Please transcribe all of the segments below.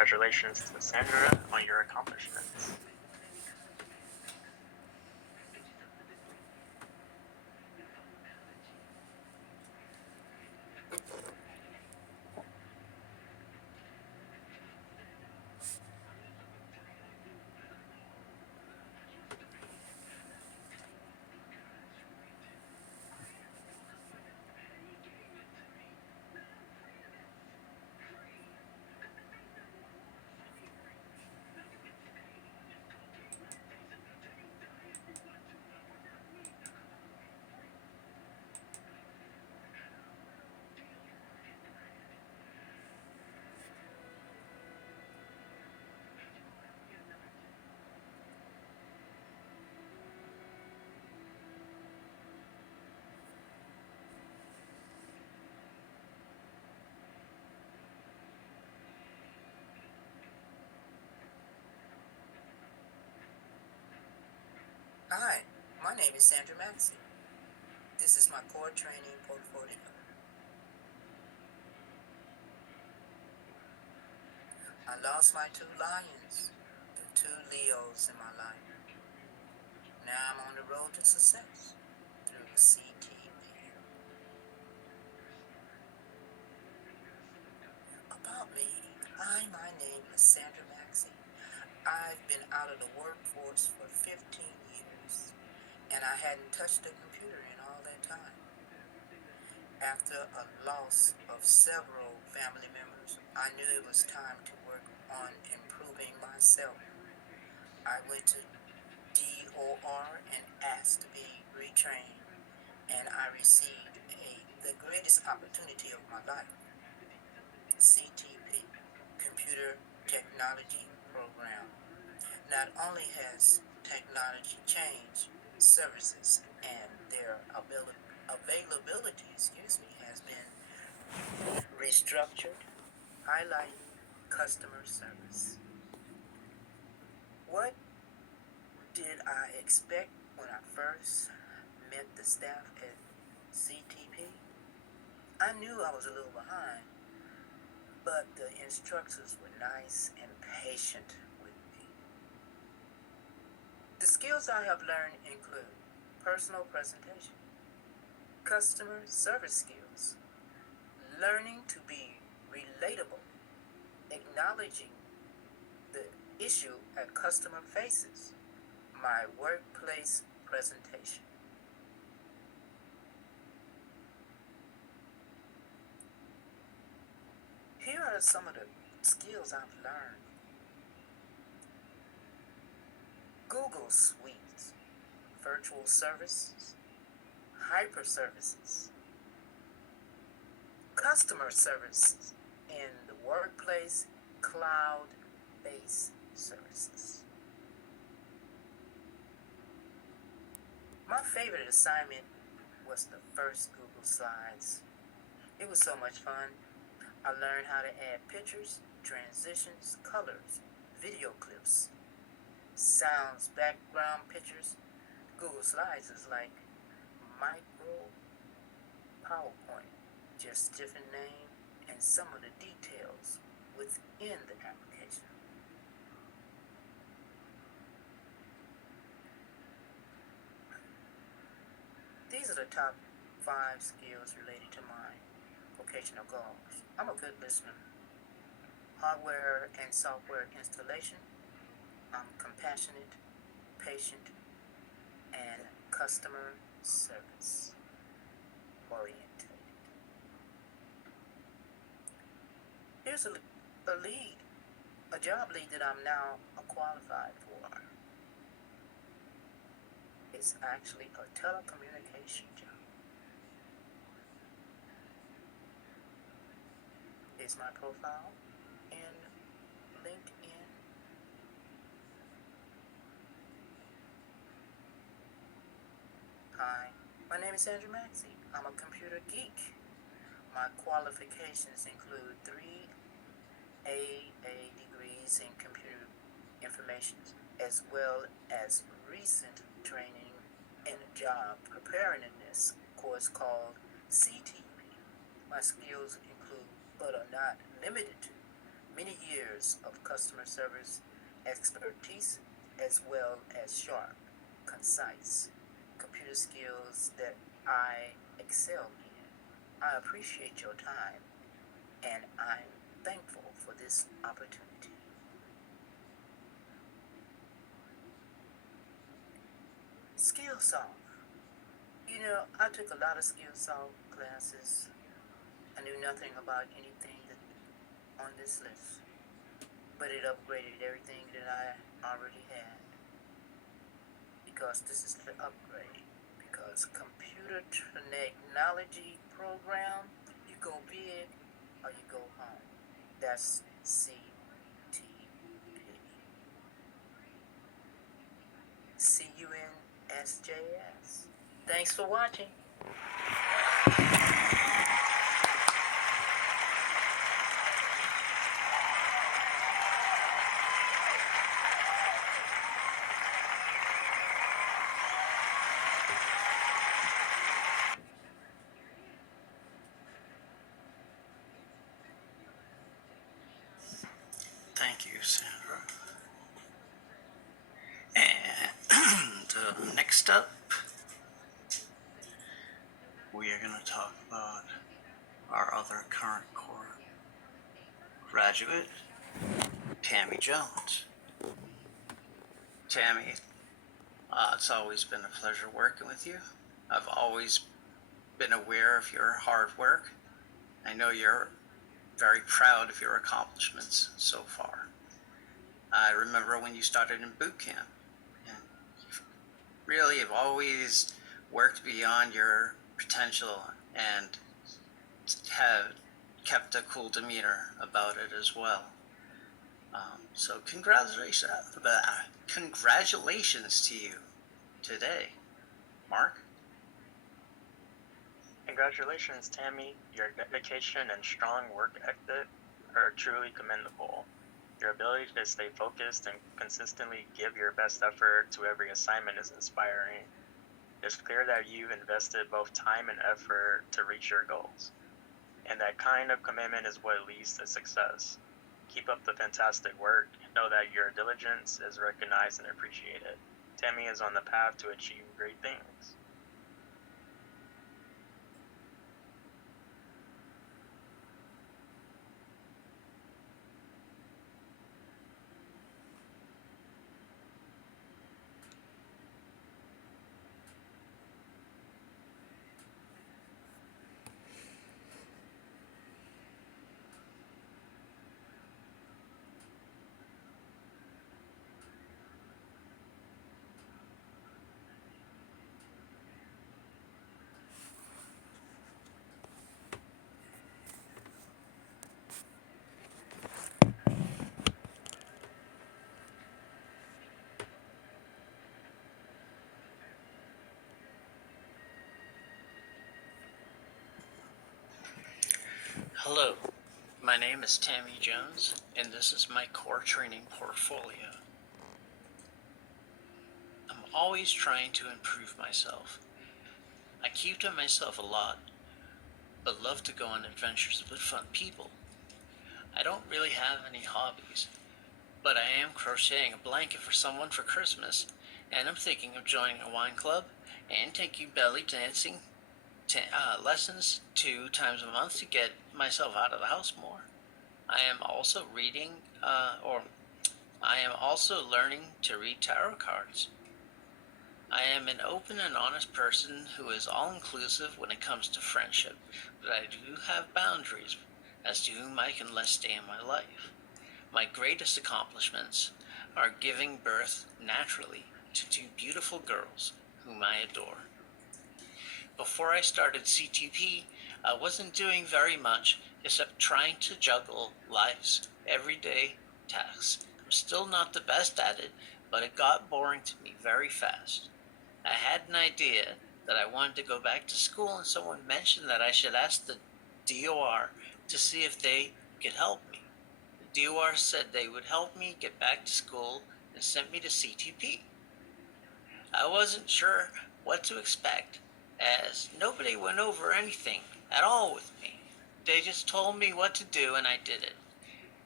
congratulations to Sandra on your accomplishments. Hi, my name is Sandra Maxey. This is my core training portfolio. I lost my 2 lions, the 2 Leos in my life. Now I'm on the road to success through CTP. About me, my name is Sandra Maxey. I've been out of the workforce for 15 years, and I hadn't touched a computer in all that time. After a loss of several family members, I knew it was time to work on improving myself. I went to DOR and asked to be retrained, and I received the greatest opportunity of my life, CTP, Computer Technology Program. Not only has technology changed, services and their availability, has been restructured, highlighting customer service. What did I expect when I first met the staff at CTP? I knew I was a little behind, but the instructors were nice and patient with me. The skills I have learned include personal presentation, customer service skills, learning to be relatable, acknowledging the issue a customer faces, my workplace presentation. Here are some of the skills I've learned. Google Suites, virtual services, hyper services, customer services in the workplace, cloud-based services. My favorite assignment was the first Google Slides. It was so much fun. I learned how to add pictures, transitions, colors, video clips, sounds, background pictures. Google Slides is like micro PowerPoint, just different name and some of the details within the application. These are the top 5 skills related to my vocational goals. I'm a good listener. Hardware and software installation. I'm compassionate, patient, and customer service oriented. Here's a job lead that I'm now qualified for. It's actually a telecommunication job. Here's my profile in LinkedIn. Hi, my name is Sandra Maxey. I'm a computer geek. My qualifications include 3 AA degrees in computer information, as well as recent training in a job preparedness course called CTP. My skills include, but are not limited to, many years of customer service expertise, as well as sharp, concise computer skills that I excel in. I appreciate your time, and I'm thankful for this opportunity. Skillsoft. I took a lot of Skillsoft classes. I knew nothing about anything on this list, but it upgraded everything that I already had. Because this is the upgrade. Because computer technology program, you go big or you go home. That's CTP. See you in SJS. Thanks for watching. Thank you, Sandra. And next up, we are going to talk about our other current core graduate, Tammy Jones. Tammy, it's always been a pleasure working with you. I've always been aware of your hard work. I know you're very proud of your accomplishments so far. I remember when you started in boot camp, and you really have always worked beyond your potential and have kept a cool demeanor about it as well. So congratulations to you today, Mark. Congratulations, Tammy. Your dedication and strong work ethic are truly commendable. Your ability to stay focused and consistently give your best effort to every assignment is inspiring. It's clear that you've invested both time and effort to reach your goals. And that kind of commitment is what leads to success. Keep up the fantastic work. Know that your diligence is recognized and appreciated. Tammy is on the path to achieve great things. Hello, my name is Tammy Jones, and this is my core training portfolio. I'm always trying to improve myself. I keep to myself a lot, but love to go on adventures with fun people. I don't really have any hobbies, but I am crocheting a blanket for someone for Christmas, and I'm thinking of joining a wine club and taking belly dancing lessons 2 times a month to get myself out of the house more. I am also learning to read tarot cards. I am an open and honest person who is all-inclusive when it comes to friendship, but I do have boundaries as to whom I can let stay in my life. My greatest accomplishments are giving birth naturally to 2 beautiful girls whom I adore. Before I started CTP, I wasn't doing very much except trying to juggle life's everyday tasks. I'm still not the best at it, but it got boring to me very fast. I had an idea that I wanted to go back to school, and someone mentioned that I should ask the DOR to see if they could help me. The DOR said they would help me get back to school and sent me to CTP. I wasn't sure what to expect, as nobody went over anything at all with me. They just told me what to do and I did it.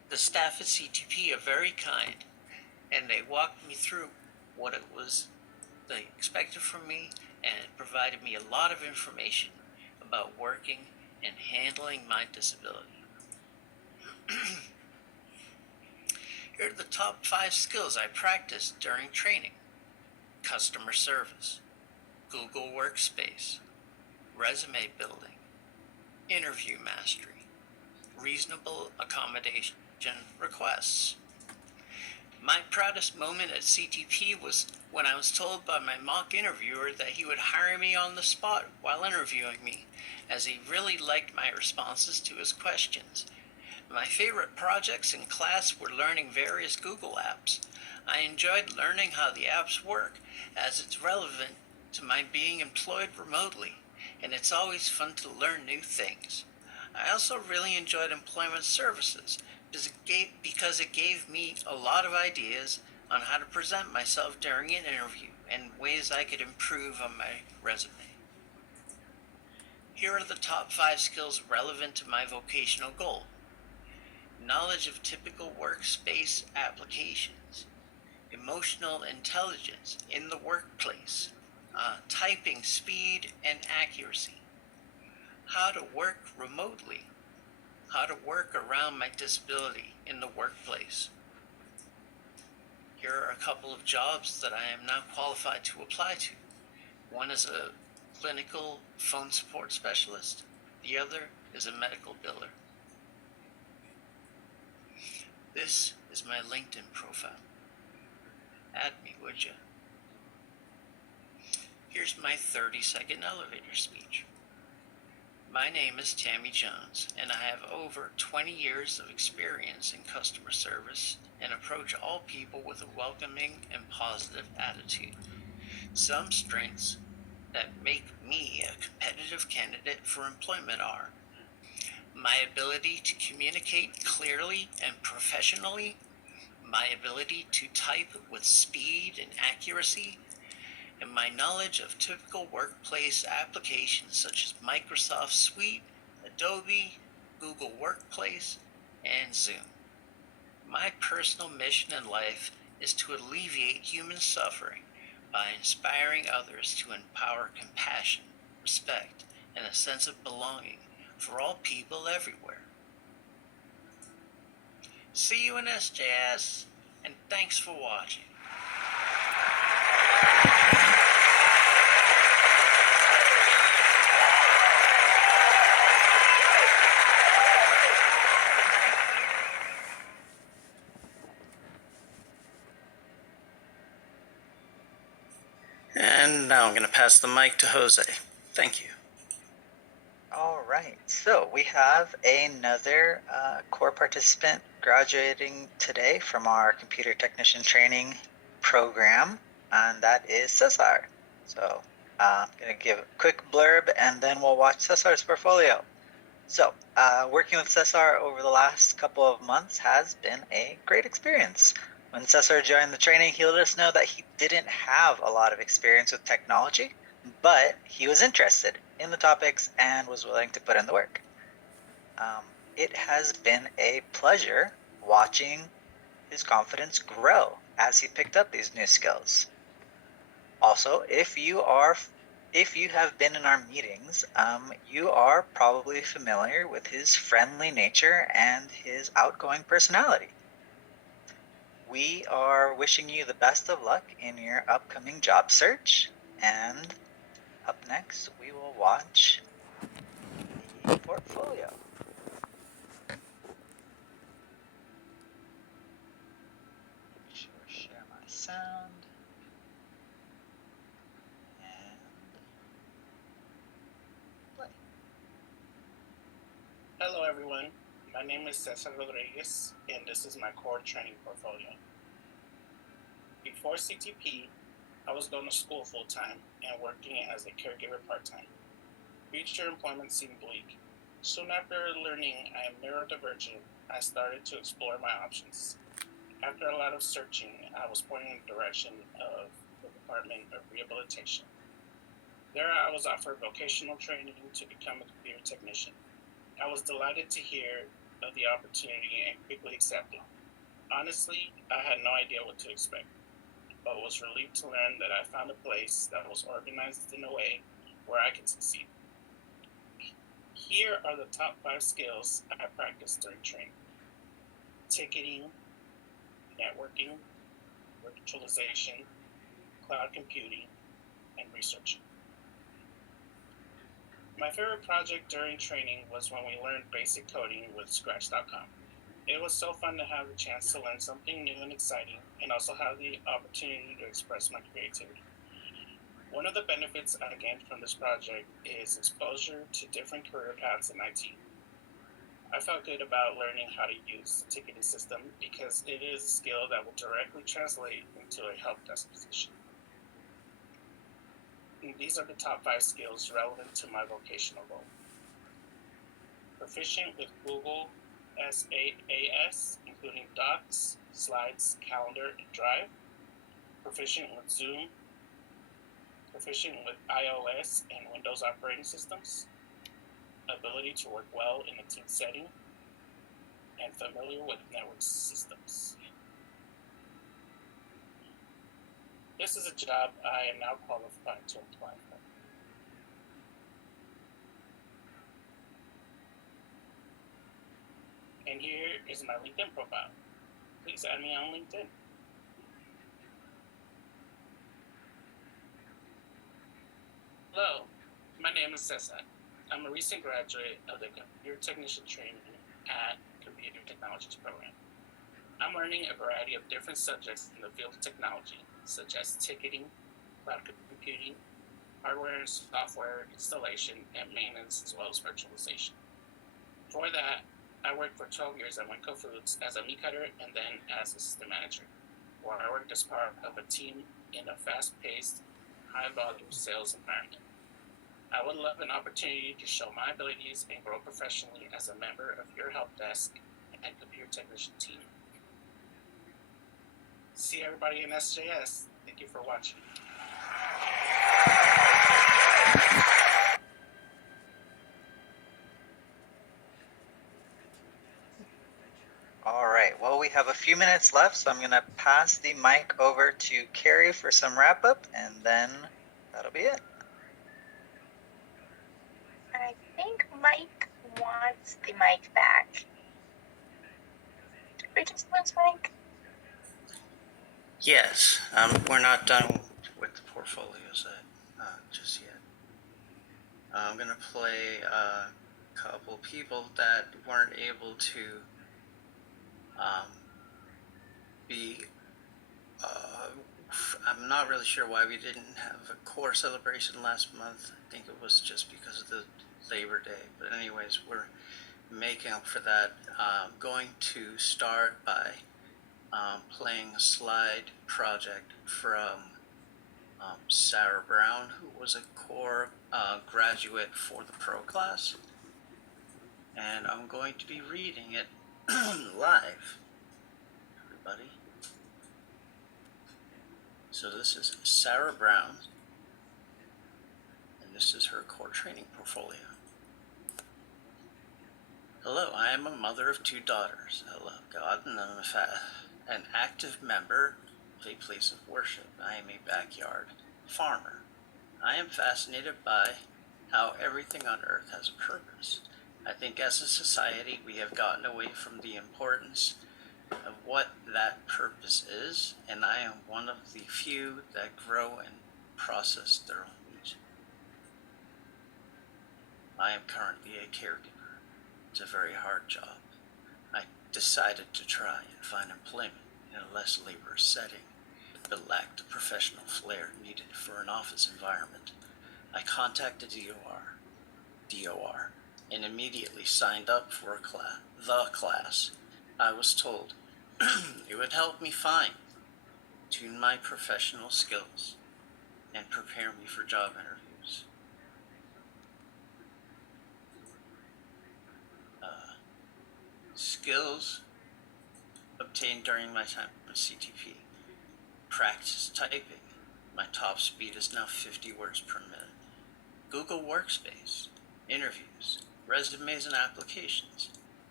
The staff at CTP are very kind, and they walked me through what it was they expected from me and provided me a lot of information about working and handling my disability. Here are the top 5 skills I practiced during training: customer service, Google Workspace, resume building, interview mastery, reasonable accommodation requests. My proudest moment at CTP was when I was told by my mock interviewer that he would hire me on the spot while interviewing me, as he really liked my responses to his questions. My favorite projects in class were learning various Google apps. I enjoyed learning how the apps work, as it's relevant to my being employed remotely, and it's always fun to learn new things. I also really enjoyed employment services because it gave me a lot of ideas on how to present myself during an interview and ways I could improve on my resume. Here are the top 5 skills relevant to my vocational goal: knowledge of typical workspace applications, emotional intelligence in the workplace, typing speed and accuracy, how to work remotely, how to work around my disability in the workplace. Here are a couple of jobs that I am not qualified to apply to. One is a clinical phone support specialist. The other is a medical biller. This is my LinkedIn profile. Add me, would you? Here's my 30-second elevator speech. My name is Tammy Jones, and I have over 20 years of experience in customer service and approach all people with a welcoming and positive attitude. Some strengths that make me a competitive candidate for employment are my ability to communicate clearly and professionally, my ability to type with speed and accuracy, and my knowledge of typical workplace applications such as Microsoft Suite, Adobe, Google Workplace, and Zoom. My personal mission in life is to alleviate human suffering by inspiring others to empower compassion, respect, and a sense of belonging for all people everywhere. See you in SJS, and thanks for watching. And now I'm going to pass the mic to Jose. Thank you. All right, so we have another core participant graduating today from our computer technician training program, and that is Cesar. So I'm going to give a quick blurb and then we'll watch Cesar's portfolio. So working with Cesar over the last couple of months has been a great experience. When Cesar joined the training, he let us know that he didn't have a lot of experience with technology, but he was interested in the topics and was willing to put in the work. It has been a pleasure watching his confidence grow as he picked up these new skills. Also, if you have been in our meetings, you are probably familiar with his friendly nature and his outgoing personality. We are wishing you the best of luck in your upcoming job search, and up next we will watch the portfolio. Make sure to share my sound. And play. Hello everyone, my name is Cesar Rodriguez and this is my core training portfolio. Before CTP, I was going to school full-time and working as a caregiver part-time. Future employment seemed bleak. Soon after learning I am neurodivergent, I started to explore my options. After a lot of searching, I was pointed in the direction of the Department of Rehabilitation. There I was offered vocational training to become a computer technician. I was delighted to hear of the opportunity and quickly accepted. Honestly, I had no idea what to expect, but was relieved to learn that I found a place that was organized in a way where I could succeed. Here are the top 5 skills I practiced during training: ticketing, networking, virtualization, cloud computing, and researching. My favorite project during training was when we learned basic coding with Scratch.com. It was so fun to have the chance to learn something new and exciting, and also have the opportunity to express my creativity. One of the benefits I gained from this project is exposure to different career paths in IT. I felt good about learning how to use the ticketing system because it is a skill that will directly translate into a help desk position. And these are the top 5 skills relevant to my vocational role. Proficient with Google SaaS, including Docs, Slides, Calendar, and Drive. Proficient with Zoom. Proficient with iOS and Windows operating systems. Ability to work well in a team setting. And familiar with network systems. This is a job I am now qualified to apply for. And here is my LinkedIn profile. Please add me on LinkedIn. Hello, my name is Cesar. I'm a recent graduate of the Computer Technician training at Computer Technologies program. I'm learning a variety of different subjects in the field of technology, such as ticketing, cloud computing, hardware and software installation and maintenance, as well as virtualization. For that, I worked for 12 years at Winco Foods as a meat cutter and then as assistant manager, where I worked as part of a team in a fast-paced, high-volume sales environment. I would love an opportunity to show my abilities and grow professionally as a member of your help desk and computer technician team. See everybody in SJS. Thank you for watching. All right, well, we have a few minutes left, so I'm going to pass the mic over to Carrie for some wrap up, and then that'll be it. I think Mike wants the mic back. Did we just lose Mike? Yes, we're not done with the portfolios just yet. I'm going to play a couple people that weren't able to be. I'm not really sure why we didn't have a core celebration last month. I think it was just because of the Labor Day. But anyways, we're making up for that. I'm going to start by playing a slide project from Sarah Brown, who was a core graduate for the pro class. And I'm going to be reading it live, everybody. So this is Sarah Brown, and this is her core training portfolio. Hello, I am a mother of 2 daughters. I love God, and I'm an active member of a place of worship. I am a backyard farmer. I am fascinated by how everything on earth has a purpose. I think as a society we have gotten away from the importance of what that purpose is, and I am one of the few that grow and process their own meat. I am currently a caregiver. It's a very hard job. I decided to try and find employment in a less laborious setting, but lacked the professional flair needed for an office environment. I contacted DOR, and immediately signed up for the class. I was told it would help me tune my professional skills, and prepare me for job interviews. Skills obtained during my time at CTP. Practice typing. My top speed is now 50 words per minute. Google Workspace. Interviews. Resumes and applications.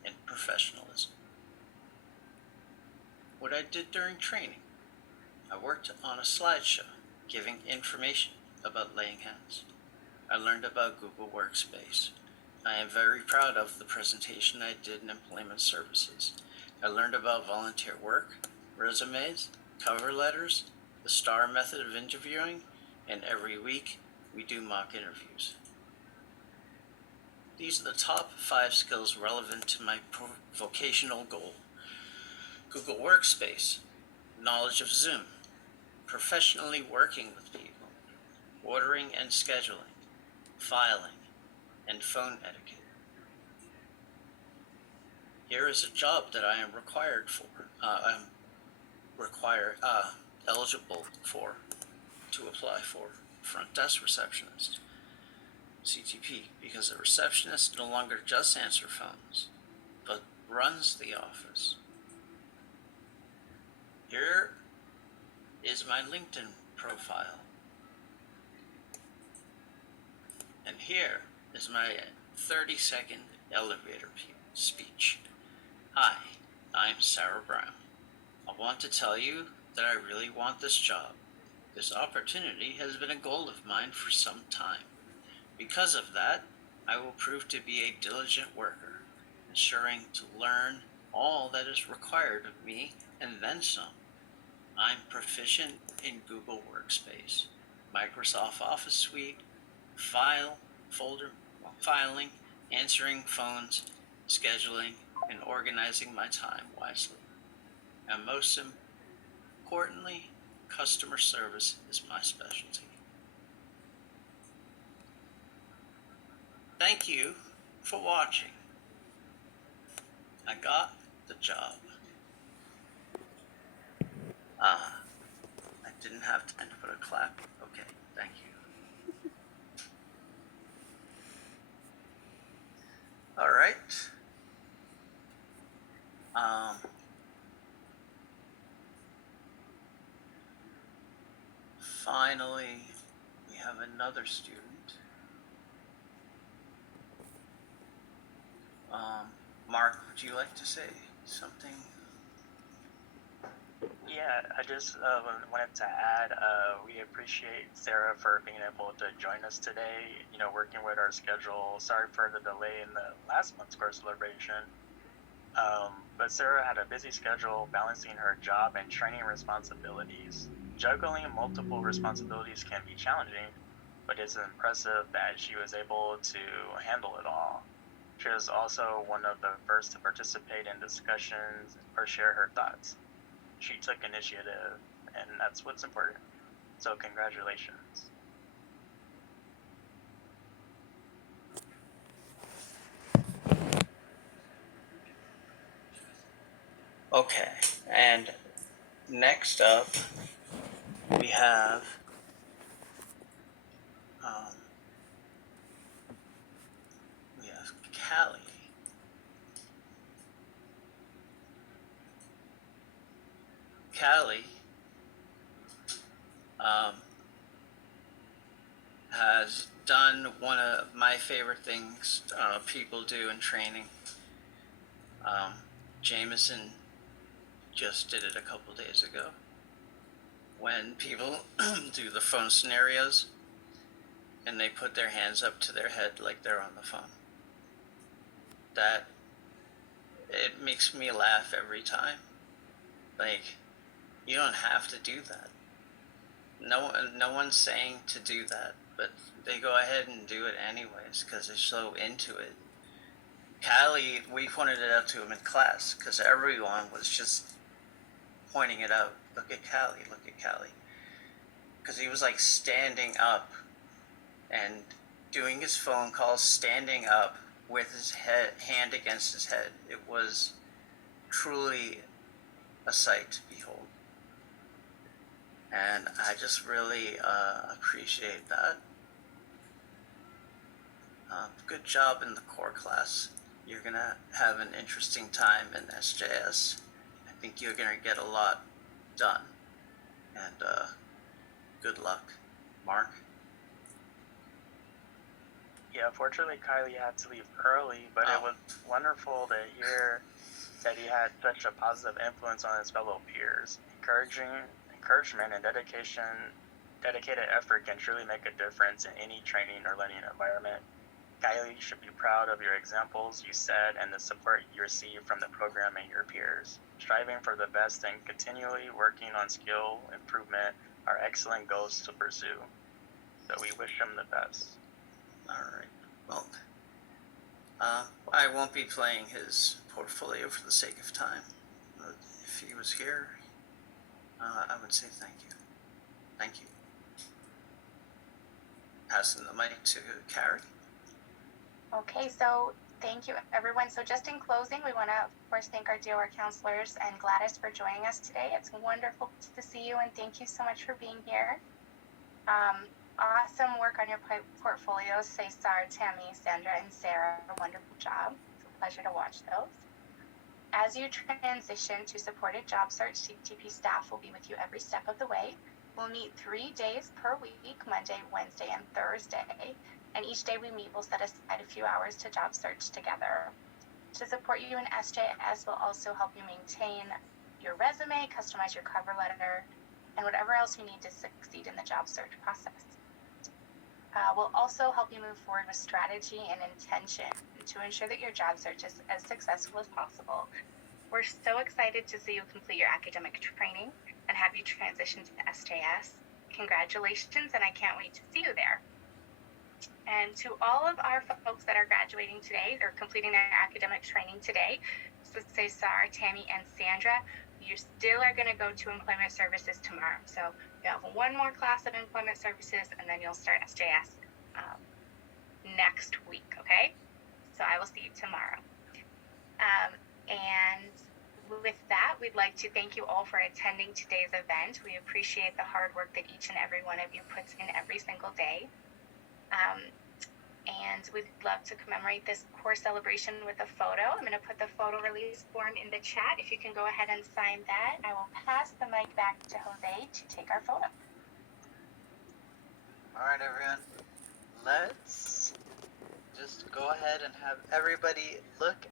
and professionalism. What I did during training: I worked on a slideshow giving information about laying hens. I learned about Google Workspace. I am very proud of the presentation I did in employment services. I learned about volunteer work, resumes, cover letters, the STAR method of interviewing, and every week we do mock interviews. These are the top 5 skills relevant to my vocational goal: Google Workspace, knowledge of Zoom, professionally working with people, ordering and scheduling, filing, and phone etiquette. Here is a job that I am eligible for to apply for: front desk receptionist, CTP, because a receptionist no longer just answers phones, but runs the office. Here is my LinkedIn profile. And here is my 30-second elevator speech. Hi, I'm Sarah Brown. I want to tell you that I really want this job. This opportunity has been a goal of mine for some time. Because of that, I will prove to be a diligent worker, ensuring to learn all that is required of me and then some. I'm proficient in Google Workspace, Microsoft Office Suite, filing, answering phones, scheduling, and organizing my time wisely. And most importantly, customer service is my specialty. Thank you for watching. I got the job. I didn't have time to put a clap. Okay, thank you. All right. Finally, we have another student. Mark, would you like to say something? Yeah, I just wanted to add, we appreciate Sarah for being able to join us today, working with our schedule. Sorry for the delay in the last month's course celebration. But Sarah had a busy schedule balancing her job and training responsibilities. Juggling multiple responsibilities can be challenging, but it's impressive that she was able to handle it all. She was also one of the first to participate in discussions or share her thoughts. She took initiative, and that's what's important. So congratulations. Okay, and next up we have Callie. Callie has done one of my favorite things people do in training. Jameson just did it a couple days ago. When people do the phone scenarios and they put their hands up to their head like they're on the phone. That, it makes me laugh every time. Like, you don't have to do that. No one's saying to do that, but they go ahead and do it anyways because they're so into it. Callie, we pointed it out to him in class because everyone was just pointing it out. Look at Callie, look at Callie. Because he was like standing up and doing his phone calls, standing up with his hand against his head. It was truly a sight to behold. And I just really appreciate that. Good job in the core class. You're going to have an interesting time in SJS. I think you're going to get a lot done. And good luck. Mark? Yeah, fortunately, Kylie had to leave early, but it Oh. was wonderful to hear that he had such a positive influence on his fellow peers. Encouragement and dedicated effort can truly make a difference in any training or learning environment. Kylie, you should be proud of your examples you set and the support you receive from the program and your peers. Striving for the best and continually working on skill improvement are excellent goals to pursue. So we wish him the best. All right. Well, I won't be playing his portfolio for the sake of time. But if he was here, I would say thank you. Thank you. Passing the mic to Carrie. Okay, so thank you, everyone. So just in closing, we want to, of course, thank our DOR counselors and Gladys for joining us today. It's wonderful to see you, and thank you so much for being here. Awesome work on your portfolios, Cesar, Tammy, Sandra, and Sarah. Wonderful job. It's a pleasure to watch those. As you transition to supported job search, CTP staff will be with you every step of the way. We'll meet 3 days per week, Monday, Wednesday, and Thursday. And each day we meet, we'll set aside a few hours to job search together. To support you in SJS will also help you maintain your resume, customize your cover letter, and whatever else you need to succeed in the job search process. We'll also help you move forward with strategy and intention to ensure that your job search is as successful as possible. We're so excited to see you complete your academic training and have you transition to SJS. Congratulations, and I can't wait to see you there. And to all of our folks that are graduating today or completing their academic training today, so Cesar, Tammy, and Sandra, you still are going to go to Employment Services tomorrow. So you have one more class of Employment Services, and then you'll start SJS next week, okay? So I will see you tomorrow. And with that, we'd like to thank you all for attending today's event. We appreciate the hard work that each and every one of you puts in every single day. And we'd love to commemorate this course celebration with a photo. I'm going to put the photo release form in the chat. If you can go ahead and sign that, I will pass the mic back to Jose to take our photo. All right, everyone. Let's just go ahead and have everybody look